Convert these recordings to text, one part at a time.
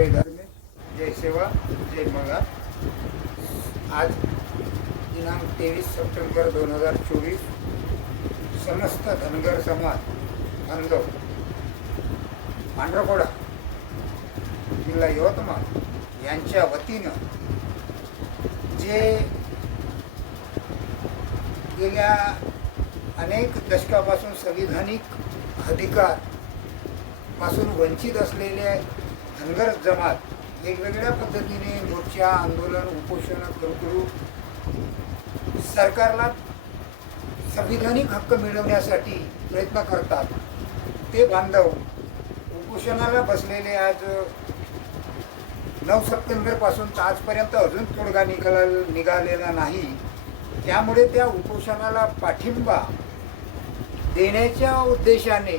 जय धर्म जय सेवा जय मगा आज दिनांक तेवीस सप्टेंबर दोन हजार चोवीस समस्त धनगर समाज बांधव पांढरकोडा जिल्हा यवतमाळ यांच्या वतीनं जे गेल्या अनेक दशकापासून संविधानिक अधिकारपासून वंचित असलेले धनगर जमात वेगवेगळ्या पद्धतीने मोर्चा आंदोलन उपोषण करू करू सरकारला संविधानिक हक्क मिळवण्यासाठी प्रयत्न करतात. ते बांधव उपोषणाला बसलेले आज नऊ सप्टेंबरपासून आजपर्यंत अजून तोडगा निघाला निघालेला नाही. त्यामुळे त्या उपोषणाला पाठिंबा देण्याच्या उद्देशाने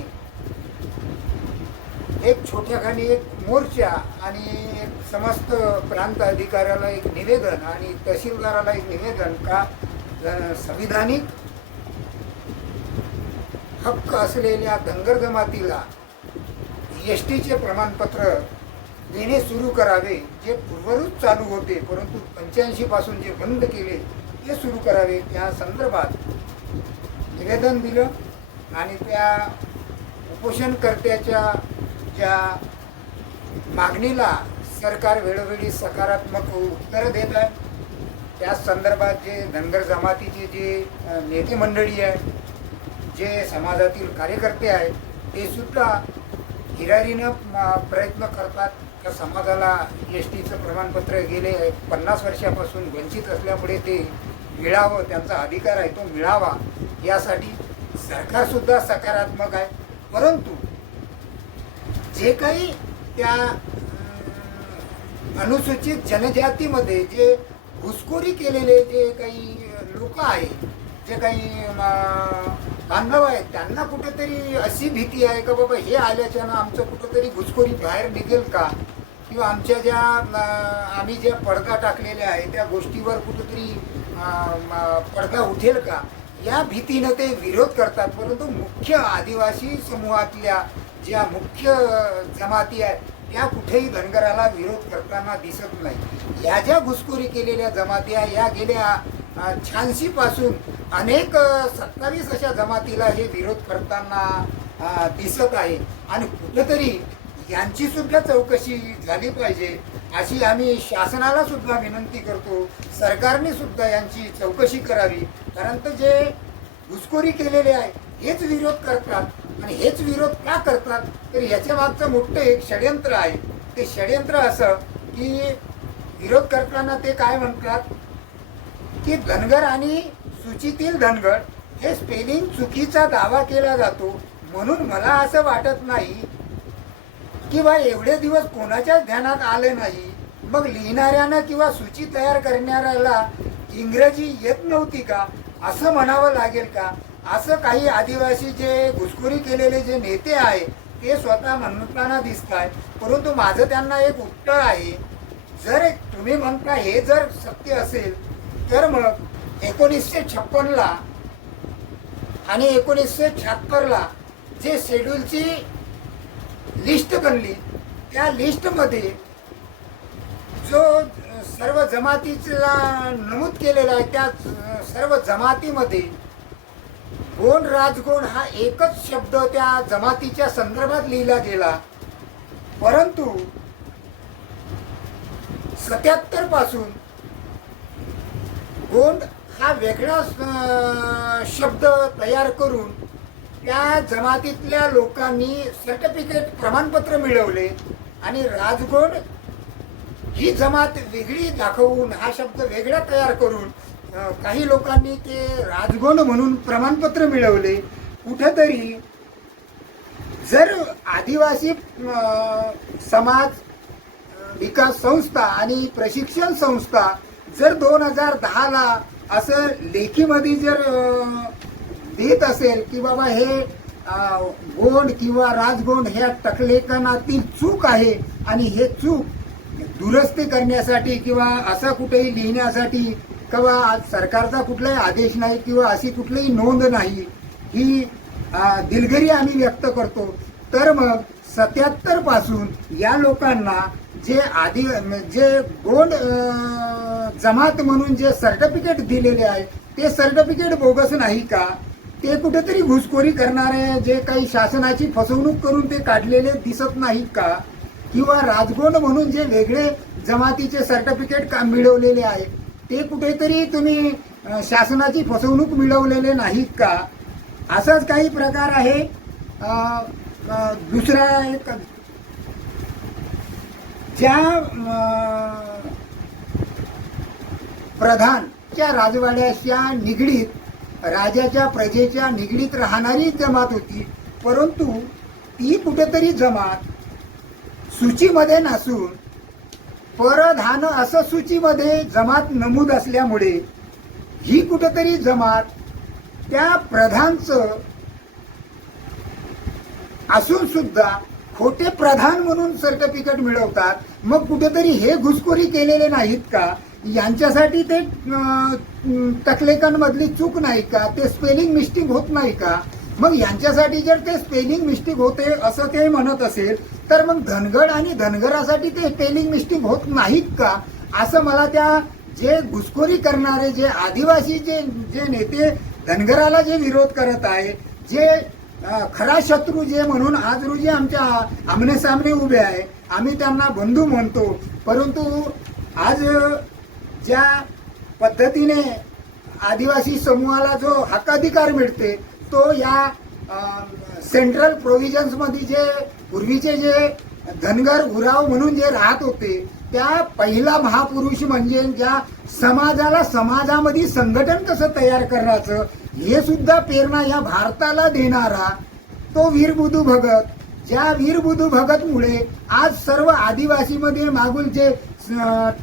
एक छोट्याखानी एक मोर्चा आणि एक समस्त प्रांत अधिकाऱ्याला एक निवेदन आणि तहसीलदाराला एक निवेदन का? संविधानिक हक्क असलेल्या धनगर जमातीला एस टीचे प्रमाणपत्र देणे सुरू करावे जे पूर्वरूच चालू होते परंतु पंच्याऐंशीपासून जे बंद केले ते सुरू करावे त्या संदर्भात निवेदन दिलं आणि त्या उपोषणकर्त्याच्या ज्या मागणीला सरकार वेळोवेळी सकारात्मक उत्तरं देत आहे. त्या संदर्भात जे धनगर जमातीचे जे नेते मंडळी आहे जे समाजातील कार्यकर्ते आहेत ते सुद्धा हिरारीनं प्रयत्न करतात त्या समाजाला एस टीचं प्रमाणपत्र गेले पन्नास वर्षापासून वंचित असल्यामुळे ते मिळावं त्यांचा अधिकार आहे तो मिळावा यासाठी सरकारसुद्धा सकारात्मक आहे. परंतु जे काही त्या अनुसूचित जनजातीमध्ये जे घुसखोरी केलेले जे काही लोक आहेत जे काही बांधव आहेत त्यांना कुठेतरी अशी भीती आहे का बाबा हे आल्याच्यानं आमचं कुठंतरी घुसखोरी बाहेर निघेल का? किंवा आमच्या ज्या आम्ही ज्या पडदा टाकलेल्या आहे त्या गोष्टीवर कुठेतरी अं, पडदा उठेल का? या भीतीनं ते विरोध करतात परंतु मुख्य आदिवासी समूहातल्या ज्या मुख्य जमाती आहेत त्या कुठेही धनगराला विरोध करताना दिसत नाही. या ज्या घुसखोरी केलेल्या जमाती आहे या गेल्या छानशी पासून अनेक सत्तावीस अशा जमातीला हे विरोध करताना दिसत आहे. आणि कुठेतरी यांची सुद्धा चौकशी झाली पाहिजे अशी आम्ही शासनाला सुद्धा विनंती करतो. सरकारने सुद्धा यांची चौकशी करावी. कारण तर जे घुसखोरी केलेले आहे हेच विरोध करतात. आणि हेच विरोध का करतात? तर याच्या मागचं मोठं एक षडयंत्र आहे. ते षडयंत्र असं की विरोध करताना ते काय म्हणतात? की धनगर आणि सूचीतील धनगर हे स्पेलिंग चुकीचा दावा केला जातो. म्हणून मला असं वाटत नाही की बा एवढे दिवस कोणाच्याच ध्यानात आले नाही. मग लिहिणाऱ्यानं किंवा सूची तयार करणाऱ्याला इंग्रजी येत नव्हती का? असं म्हणावं लागेल का? असं काही आदिवासी जे घुसखोरी केलेले जे नेते आहे ते स्वतः म्हणताना दिसत आहे परंतु माझं त्यांना एक उत्तर आहे. जर तुम्ही म्हणता हे जर सत्य असेल तर मग एकोणीसशे छप्पनला आणि एकोणीसशे शहात्तरला जे शेड्यूलची लिस्ट बनली त्या लिस्टमध्ये जो सर्व जमातीला नमूद केलेला आहे त्या सर्व जमातीमध्ये गोंड राजगोंड हा एकच शब्द त्या जमातीच्या संदर्भात लिहिला गेला. परंतु सत्याहत्तरपासून गोंड हा वेगळा शब्द तयार करून त्या जमातीतल्या लोकांनी सर्टिफिकेट प्रमाणपत्र मिळवले आणि राजगोंड ही जमात वेगळी दाखवून हा शब्द वेगळा तयार करून काही लोकांनी ते राजगोंड म्हणून प्रमाणपत्र मिळवले. कुठेतरी जर आदिवासी समाज विकास संस्था आणि प्रशिक्षण संस्था जर दोन हजार दहाला असं लेखीमध्ये जर देत असेल की बाबा हे गोंड किंवा राजगोंड ह्या टकलेखनातील चूक आहे आणि हे चूक दुरुस्ती करण्यासाठी किंवा असं कुठेही लिहिण्यासाठी किंवा आज सरकारचा कुठलाही आदेश नाही किंवा अशी कुठलीही नोंद नाही ही दिलगिरी आम्ही व्यक्त करतो. तर मग सत्याहत्तरपासून या लोकांना जे आधी जे गोंड जमात म्हणून जे सर्टिफिकेट दिलेले आहे ते सर्टिफिकेट बोगस नाही का? ते कुठेतरी घुसखोरी करणारे जे काही शासनाची फसवणूक करून ते काढलेले दिसत नाहीत का? किंवा राजगोंड म्हणून जे वेगळे जमातीचे सर्टिफिकेट का मिळवलेले आहे ते कुठेतरी तुम्ही शासनाची फसवणूक मिळवलेले नाहीत का? असाच काही प्रकार आहे? दुसरा एक ज्या प्रधानच्या राजवाड्याच्या निगडीत राजाच्या प्रजेच्या निगडीत राहणारी जमात होती परंतु ती कुठेतरी जमात सूचीमध्ये नसून परधान असं सूचीमध्ये जमात नमूद असल्यामुळे ही कुठंतरी जमात त्या प्रधानचं असून सुद्धा खोटे प्रधान म्हणून सर्टिफिकेट मिळवतात. मग कुठेतरी हे घुसखोरी केलेले नाहीत का? यांच्यासाठी ते तकलेकांमधली चूक नाही का? ते स्पेलिंग मिस्टेक होत नाही का? मग यांच्यासाठी जर ते स्पेलिंग मिस्टेक होते असं ते म्हणत असेल तर मग धनगड आणि धनगरासाठी ते स्पेलिंग मिस्टेक होत नाहीत का? असं मला त्या जे घुसखोरी करणारे जे आदिवासी जे जे नेते धनगराला जे विरोध करत आहे जे खरा शत्रू जे म्हणून आज रोजी आमच्या आमने सामने उभे आहे आम्ही त्यांना बंधू म्हणतो. परंतु आज ज्या पद्धतीने आदिवासी समूहाला जो हक्काधिकार मिळते तो या सेंट्रल प्रोव्हिजन्समध्ये जे पूर्वीचे जे धनगर उराव म्हणून जे राहत होते त्या पहिला महापुरुष म्हणजे ज्या समाजाला समाजामध्ये संघटन कसं तयार करायचं हे सुद्धा प्रेरणा या भारताला देणारा तो वीर बुधू भगत. ज्या वीर बुधू आज सर्व आदिवासीमध्ये मागून जे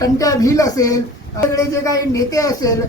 टंट्या भील असेल सगळे जे काही नेते असेल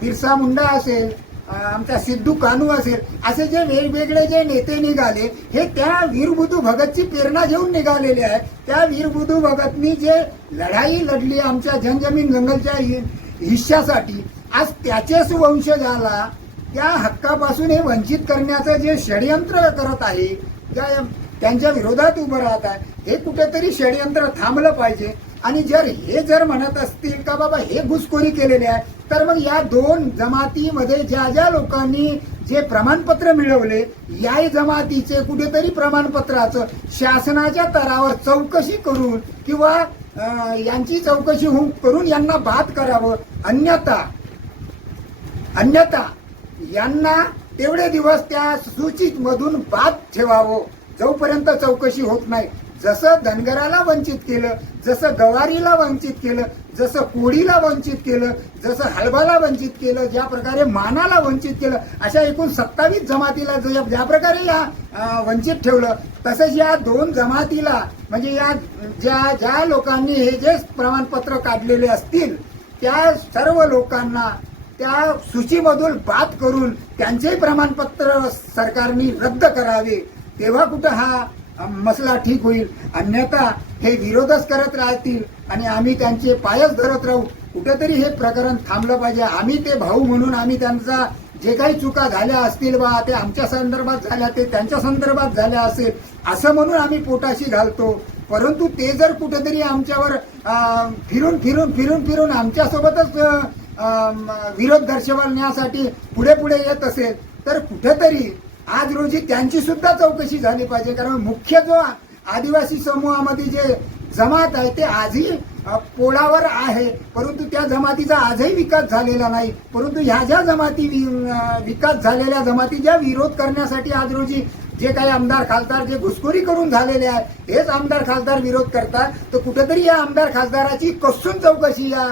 बिरसा मुंडा असेल आमचा सिद्धू कानू असेल असे जे वेगवेगळे जे नेते निघाले हे त्या वीरबुधू भगतची प्रेरणा घेऊन निघालेले आहे त्या वीरबुधू भगतनी जे लढाई लढली आमच्या जनजमीन जंगलच्या हि- हिश्श्यासाठी आज त्याचेच वंशजाला त्या हक्कापासून हे वंचित करण्याचं जे षडयंत्र करत आहे त्या त्यांच्या विरोधात उभं राहत आहे हे कुठेतरी षडयंत्र थांबलं पाहिजे. आणि जर हे जर म्हणत असतील का बाबा हे घुसखोरी केलेले आहे तर मग या दोन जमातीमध्ये ज्या ज्या लोकांनी जे प्रमाणपत्र मिळवले याही जमातीचे कुठेतरी प्रमाणपत्राचं शासनाच्या तरावर चौकशी करून किंवा यांची चौकशी होऊन करून यांना बाद करावं. अन्यथा अन्यथा यांना तेवढे दिवस त्या सूचित मधून बाद ठेवावं. जोपर्यंत चौकशी होत नाही जसं धनगराला वंचित केलं जसं गवारीला वंचित केलं जसं कोळीला वंचित केलं जसं हलबाला वंचित केलं ज्या प्रकारे मानाला वंचित केलं अशा एकूण सत्तावीस जमातीला ज्या ज्या प्रकारे या वंचित ठेवलं तसंच या दोन जमातीला म्हणजे या ज्या ज्या लोकांनी हे जे प्रमाणपत्र काढलेले असतील त्या सर्व लोकांना त्या सूचीमधून बाद करून त्यांचेही प्रमाणपत्र सरकारने रद्द करावे तेव्हा कुठं हा मसला ठीक होईल. अन्यथा हे विरोधच करत राहतील आणि आम्ही त्यांचे पायच धरत राहू. कुठेतरी हे प्रकरण थांबलं पाहिजे. आम्ही ते भाऊ म्हणून आम्ही त्यांचा जे काही चुका झाल्या असतील बा ते आमच्या संदर्भात झाल्या ते त्यांच्या संदर्भात झाल्या असेल असं म्हणून आम्ही पोटाशी घालतो. परंतु ते जर कुठेतरी आमच्यावर फिरून फिरून फिरून फिरून आमच्यासोबतच विरोध दर्शवण्यासाठी पुढे पुढे येत असेल तर कुठेतरी आज रोजी त्यांची सुद्धा चौकशी झाली पाहिजे कारण मुख्य जो आदिवासी समूहामध्ये जे जमात आहे ते आजही पोळावर आहे. परंतु त्या जमातीचा आजही विकास झालेला नाही. परंतु ह्या ज्या जमाती वि- विकास झालेल्या जमाती ज्या विरोध करण्यासाठी आज रोजी जे काही आमदार खासदार जे घुसखोरी करून झालेले आहे हेच आमदार खासदार विरोध करतात. तर कुठेतरी या आमदार खासदाराची कसून चौकशी या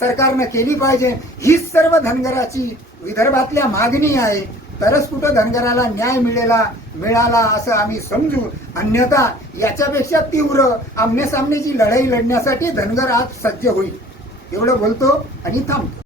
सरकारनं केली पाहिजे? हीच सर्व धनगराची विदर्भातल्या मागणी आहे. तरच कुठं धनगराला न्याय मिळेला मिळाला असं आम्ही समजू. अन्यथा याच्यापेक्षा तीव्र आमने सामनेची लढाई लढण्यासाठी धनगर आज सज्ज होईल. एवढं बोलतो आणि थांबतो.